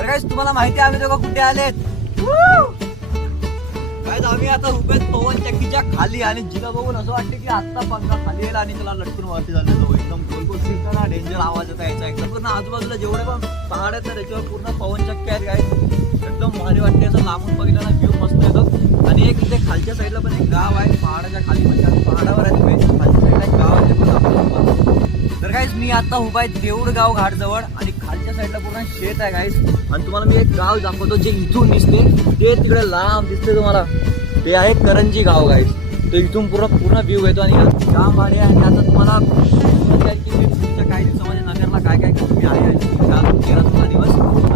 तर गाईस तुम्हाला माहिती आहे आम्ही दोघं कुठे आलेत. गाईस आम्ही आता उभेत पवन चक्कीच्या खाली आणि जिला बघून असं वाटते की आता पंखा खाली येईल आणि त्याला लटकून वरती झालेलो एकदम गोल गोल फिरताना डेंजर आवाज येता यायचा एकदम. पूर्ण आजूबाजूला जेवढे पण पहाड आहेत ना त्याच्यावर पूर्ण पवन चक्की आहेत गाईस. एकदम भारी वाटते असं लांबून बघितलं ना व्ह्यू मस्त येतो. आणि एक इथे खालच्या साईडला पण एक गाव आहे पहाडाच्या खाली म्हणजे आम्ही पहाडावर आहे तुम्ही खालच्या साईडला एक गाव आहे पण आपल्याला. तर गाईस मी आता उभा आहे देऊळगाव घाट जवळ आणि खालच्या साईडला पूर्ण शेत आहे गाईस. आणि तुम्हाला मी एक गाव दाखवतो जे इथून दिसते ते तिकडे लांब दिसते तुम्हाला ते आहे करंजी गाव गाईस. तो इथून पूर्ण व्ह्यू येतो आणि काम भारी आहे. आणि आता तुम्हाला की मी पुढच्या काही दिवसामध्ये नगरला काय काय करून मी आहे 13-14 दिवस